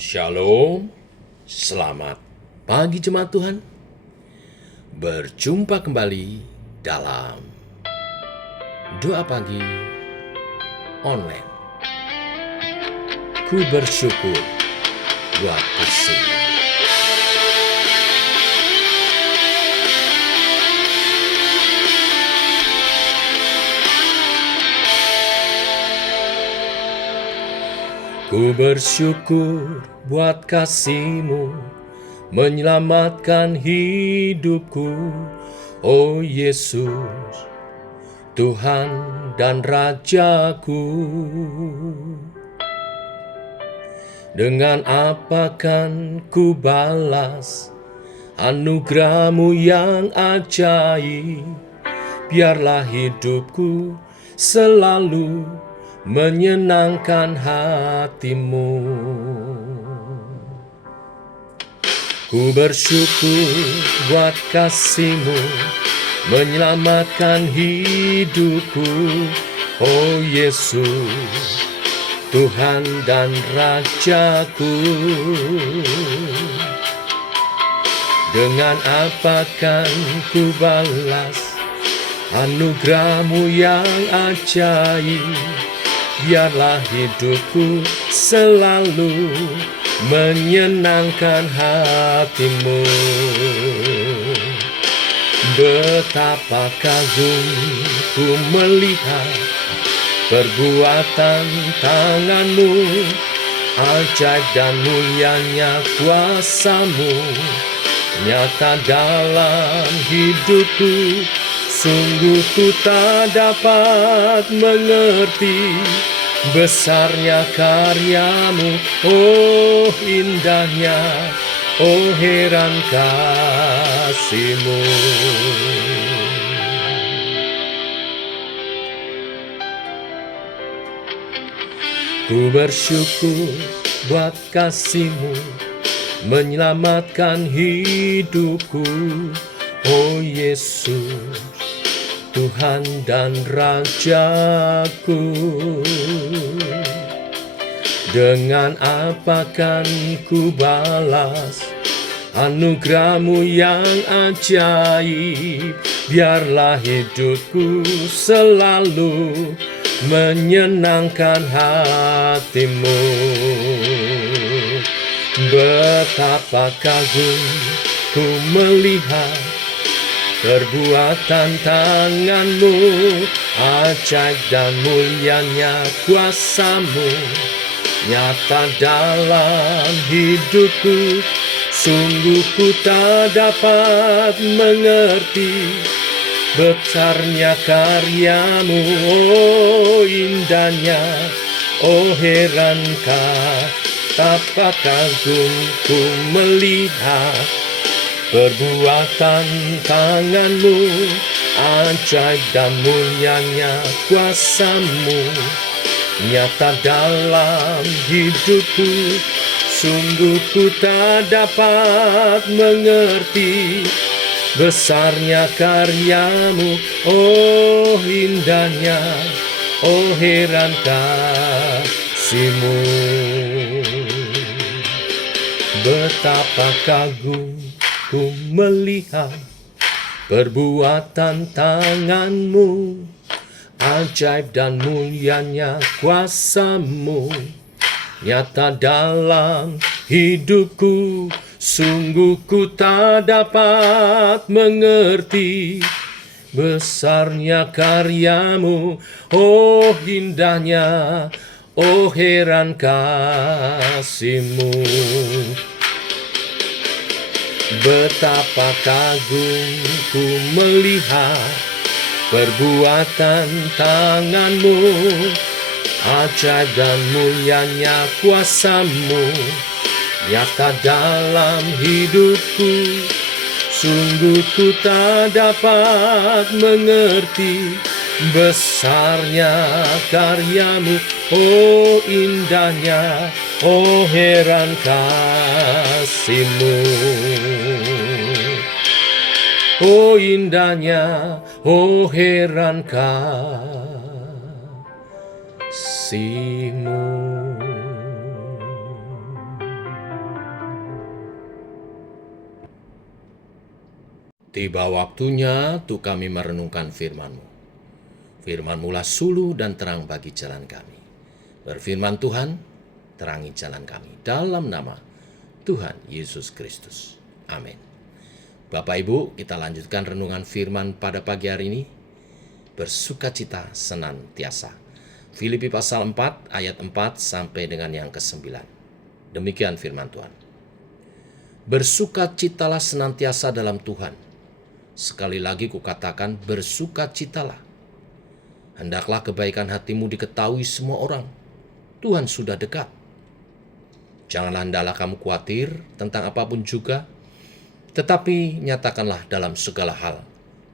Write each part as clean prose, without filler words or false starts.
Shalom, selamat pagi jemaat Tuhan. Berjumpa kembali dalam doa pagi online. Ku bersyukur buat kasih. Ku bersyukur buat kasih-Mu menyelamatkan hidupku, oh Yesus, Tuhan dan Rajaku. Dengan apa kan ku balas anugerah-Mu yang ajaib? Biarlah hidupku selalu menyenangkan hati-Mu. Ku bersyukur buat kasih-Mu menyelamatkan hidupku, oh Yesus, Tuhan dan Rajaku. Dengan apa kan ku balas anugerah-Mu yang ajaib? Biarlah hidupku selalu menyenangkan hati-Mu. Betapa kagum ku melihat perbuatan tangan-Mu, ajaib dan mulianya kuasa-Mu nyata dalam hidupku. Sungguh ku tak dapat mengerti besarnya karya-Mu, oh indahnya, oh heran kasih-Mu. Ku bersyukur buat kasih-Mu menyelamatkan hidupku, oh Yesus, Tuhan dan Rajaku. Dengan apa kan ku balas anugerah-Mu yang ajaib? Biarlah hidupku selalu menyenangkan hati-Mu. Betapa kagum ku melihat perbuatan tangan-Mu, ajaib dan mulianya kuasa-Mu nyata dalam hidupku. Sungguh ku tak dapat mengerti besarnya karya-Mu, oh indahnya, oh herankah, betapa kagum ku melihat perbuatan tangan-Mu, ajaib dan mulianya kuasa-Mu nyata dalam hidupku. Sungguh ku tak dapat mengerti besarnya karya-Mu, oh indahnya, oh heran kasih-Mu. Betapa kagum ku melihat perbuatan tangan-Mu, ajaib dan mulianya kuasa-Mu nyata dalam hidupku. Sungguh ku tak dapat mengerti besarnya karya-Mu, oh indahnya, oh heran kasih-Mu. Betapa kagum ku melihat perbuatan tangan-Mu, ajaib dan mulianya kuasa-Mu nyata dalam hidupku. Sungguh ku tak dapat mengerti besarnya karya-Mu, oh indahnya, oh heran kasih-Mu. Oh indahnya, oh heran kasih-Mu. Tiba waktunya untuk kami merenungkan firman-Mu. Firman-Mu lah suluh dan terang bagi jalan kami. Berfirman Tuhan, terangi jalan kami. Dalam nama Tuhan Yesus Kristus. Amin. Bapak Ibu, kita lanjutkan renungan firman pada pagi hari ini. Bersukacita senantiasa. Filipi pasal 4 ayat 4 sampai dengan yang ke-9. Demikian firman Tuhan. Bersukacitalah senantiasa dalam Tuhan. Sekali lagi kukatakan, bersukacitalah. Hendaklah kebaikan hatimu diketahui semua orang. Tuhan sudah dekat. Janganlah hendaklah kamu khawatir tentang apapun juga, tetapi nyatakanlah dalam segala hal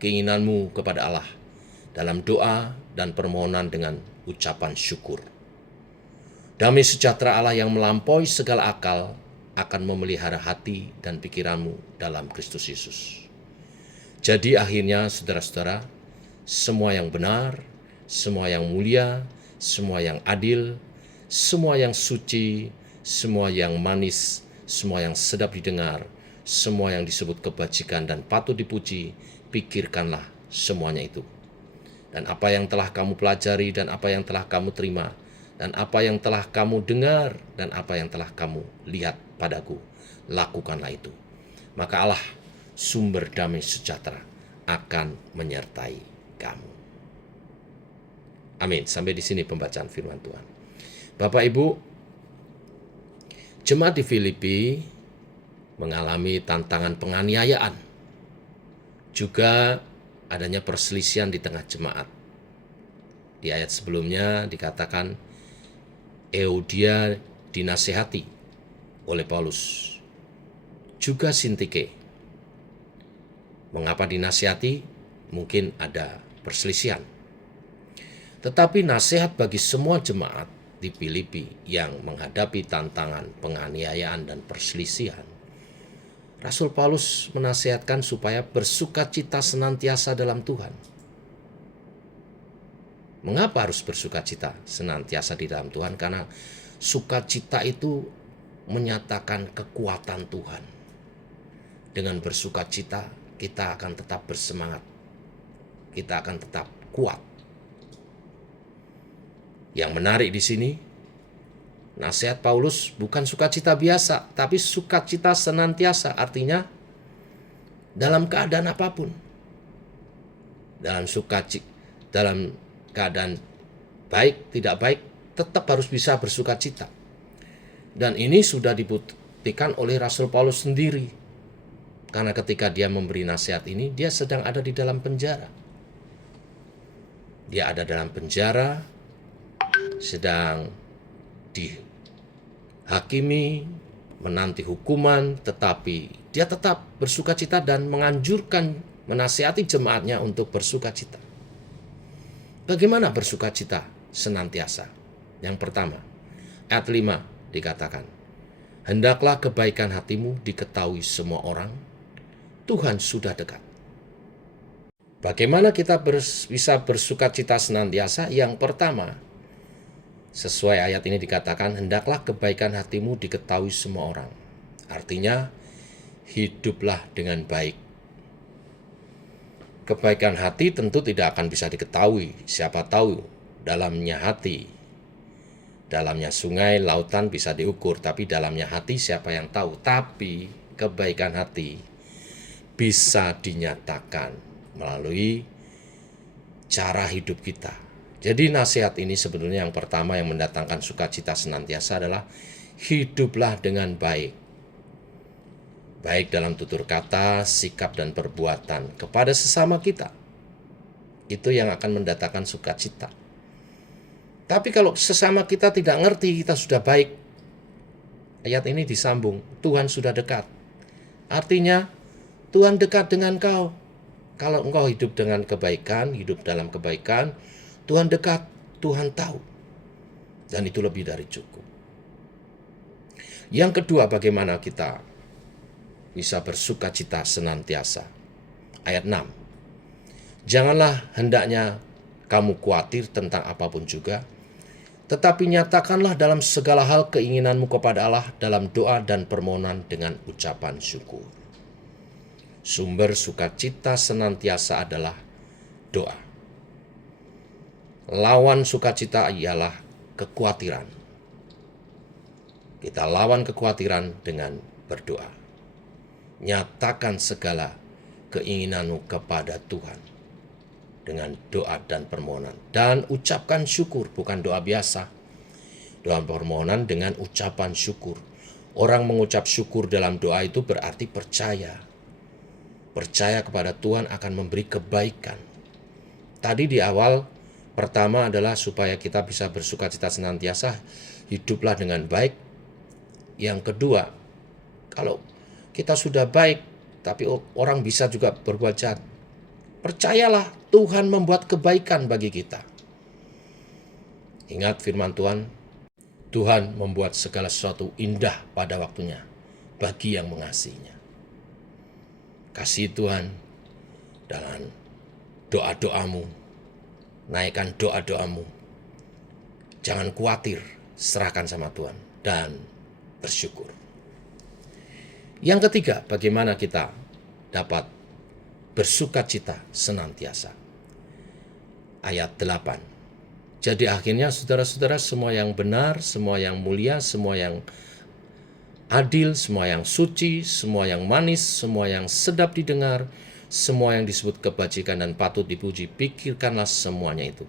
keinginanmu kepada Allah, dalam doa dan permohonan dengan ucapan syukur. Damai sejahtera Allah yang melampaui segala akal akan memelihara hati dan pikiranmu dalam Kristus Yesus. Jadi akhirnya saudara-saudara, semua yang benar, semua yang mulia, semua yang adil, semua yang suci, semua yang manis, semua yang sedap didengar, semua yang disebut kebajikan dan patut dipuji, pikirkanlah semuanya itu. Dan apa yang telah kamu pelajari dan apa yang telah kamu terima, dan apa yang telah kamu dengar dan apa yang telah kamu lihat padaku, lakukanlah itu. Maka Allah, sumber damai sejahtera, akan menyertai kamu. Amin. Sampai di sini pembacaan firman Tuhan. Bapak Ibu, jemaat di Filipi mengalami tantangan penganiayaan. Juga adanya perselisihan di tengah jemaat. Di ayat sebelumnya dikatakan Euodia dinasehati oleh Paulus. Juga Sintike. Mengapa dinasihati? Mungkin ada perselisihan. Tetapi nasihat bagi semua jemaat di Filipi yang menghadapi tantangan penganiayaan dan perselisihan, Rasul Paulus menasihatkan supaya bersukacita senantiasa dalam Tuhan. Mengapa harus bersukacita senantiasa di dalam Tuhan? Karena sukacita itu menyatakan kekuatan Tuhan. Dengan bersukacita, kita akan tetap bersemangat. Kita akan tetap kuat. Yang menarik di sini, nasihat Paulus bukan sukacita biasa, tapi sukacita senantiasa. Artinya, dalam keadaan apapun. Dalam keadaan baik, tidak baik, tetap harus bisa bersukacita. Dan ini sudah dibuktikan oleh Rasul Paulus sendiri. Karena ketika dia memberi nasihat ini, dia sedang ada di dalam penjara. Dia ada dalam penjara, sedang dihakimi, menanti hukuman, tetapi dia tetap bersukacita dan menganjurkan, menasihati jemaatnya untuk bersukacita. Bagaimana bersukacita senantiasa? Yang pertama, ayat 5 dikatakan, hendaklah kebaikan hatimu diketahui semua orang, Tuhan sudah dekat. Bagaimana kita bisa bersukacita senantiasa? Yang pertama, sesuai ayat ini dikatakan, hendaklah kebaikan hatimu diketahui semua orang. Artinya, hiduplah dengan baik. Kebaikan hati tentu tidak akan bisa diketahui. Siapa tahu dalamnya hati, dalamnya sungai, lautan bisa diukur, tapi dalamnya hati siapa yang tahu. Tapi kebaikan hati bisa dinyatakan melalui cara hidup kita. Jadi nasihat ini sebenarnya yang pertama yang mendatangkan sukacita senantiasa adalah hiduplah dengan baik. Baik dalam tutur kata, sikap, dan perbuatan kepada sesama kita. Itu yang akan mendatangkan sukacita. Tapi kalau sesama kita tidak ngerti, kita sudah baik. Ayat ini disambung, Tuhan sudah dekat. Artinya, Tuhan dekat dengan kau. Kalau engkau hidup dengan kebaikan, hidup dalam kebaikan, Tuhan dekat, Tuhan tahu. Dan itu lebih dari cukup. Yang kedua, bagaimana kita bisa bersukacita senantiasa. Ayat 6. Janganlah hendaknya kamu khawatir tentang apapun juga, tetapi nyatakanlah dalam segala hal keinginanmu kepada Allah dalam doa dan permohonan dengan ucapan syukur. Sumber sukacita senantiasa adalah doa. Lawan sukacita ialah kekhawatiran. Kita lawan kekhawatiran dengan berdoa. Nyatakan segala keinginanmu kepada Tuhan dengan doa dan permohonan. Dan ucapkan syukur, bukan doa biasa. Doa permohonan dengan ucapan syukur. Orang mengucap syukur dalam doa itu berarti percaya. Percaya kepada Tuhan akan memberi kebaikan. Tadi di awal, pertama adalah supaya kita bisa bersukacita senantiasa, hiduplah dengan baik. Yang kedua, kalau kita sudah baik, tapi orang bisa juga berbuat jahat, percayalah Tuhan membuat kebaikan bagi kita. Ingat firman Tuhan, Tuhan membuat segala sesuatu indah pada waktunya bagi yang mengasihinya. Kasih Tuhan dalam doa-doamu, naikkan doa-doamu. Jangan khawatir, serahkan sama Tuhan dan bersyukur. Yang ketiga, bagaimana kita dapat bersukacita senantiasa. Ayat 8. Jadi akhirnya saudara-saudara, semua yang benar, semua yang mulia, semua yang adil, semua yang suci, semua yang manis, semua yang sedap didengar, semua yang disebut kebajikan dan patut dipuji, pikirkanlah semuanya itu.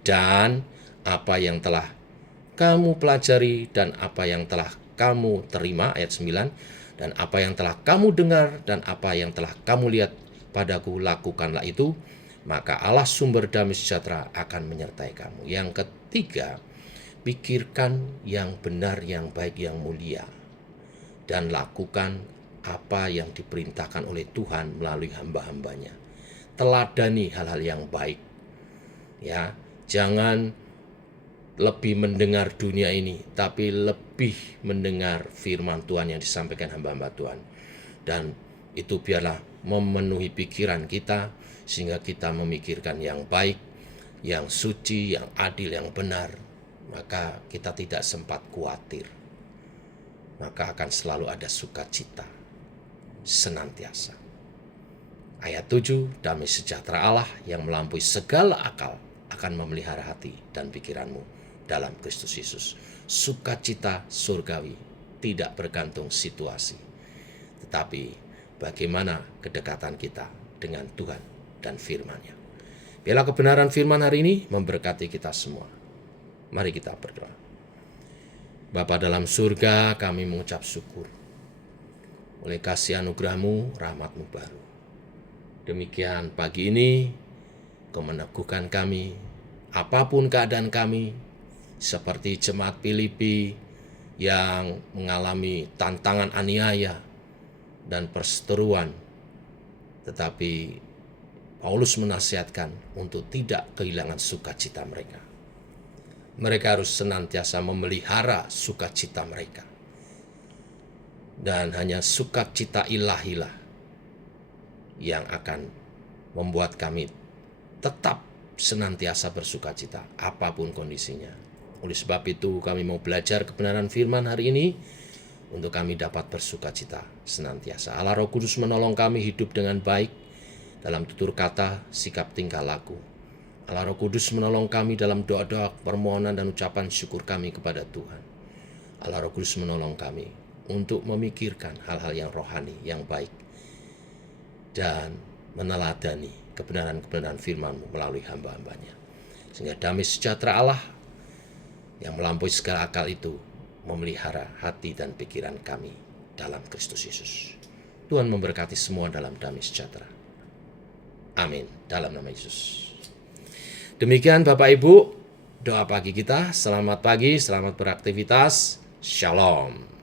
Dan apa yang telah kamu pelajari dan apa yang telah kamu terima, ayat 9, dan apa yang telah kamu dengar dan apa yang telah kamu lihat padaku, lakukanlah itu, maka Allah sumber damai sejahtera akan menyertai kamu. Yang ketiga, pikirkan yang benar, yang baik, yang mulia, dan lakukan apa yang diperintahkan oleh Tuhan melalui hamba-hambanya. Teladani hal-hal yang baik. Ya, jangan lebih mendengar dunia ini, tapi lebih mendengar firman Tuhan yang disampaikan hamba-hamba Tuhan. Dan itu biarlah memenuhi pikiran kita, sehingga kita memikirkan yang baik, yang suci, yang adil, yang benar. Maka kita tidak sempat khawatir. Maka akan selalu ada sukacita senantiasa. Ayat 7, damai sejahtera Allah yang melampaui segala akal akan memelihara hati dan pikiranmu dalam Kristus Yesus. Sukacita surgawi tidak bergantung situasi, tetapi bagaimana kedekatan kita dengan Tuhan dan firman-Nya. Biarlah kebenaran firman hari ini memberkati kita semua. Mari kita berdoa. Bapa dalam surga, kami mengucap syukur oleh kasih anugerah-Mu, rahmat-Mu baru. Demikian pagi ini, Kau meneguhkan kami, apapun keadaan kami, seperti jemaat Filipi yang mengalami tantangan aniaya dan perseteruan. Tetapi Paulus menasihatkan untuk tidak kehilangan sukacita mereka. Mereka harus senantiasa memelihara sukacita mereka. Dan hanya sukacita ilahilah yang akan membuat kami tetap senantiasa bersukacita apapun kondisinya. Oleh sebab itu kami mau belajar kebenaran firman hari ini untuk kami dapat bersukacita senantiasa. Allah Roh Kudus menolong kami hidup dengan baik dalam tutur kata, sikap tingkah laku. Allah Roh Kudus menolong kami dalam doa-doa, permohonan dan ucapan syukur kami kepada Tuhan. Allah Roh Kudus menolong kami untuk memikirkan hal-hal yang rohani, yang baik, dan meneladani kebenaran-kebenaran firman-Mu melalui hamba-hambanya. Sehingga damai sejahtera Allah yang melampaui segala akal itu memelihara hati dan pikiran kami dalam Kristus Yesus. Tuhan memberkati semua dalam damai sejahtera. Amin. Dalam nama Yesus. Demikian Bapak Ibu, doa pagi kita. Selamat pagi, selamat beraktivitas. Shalom.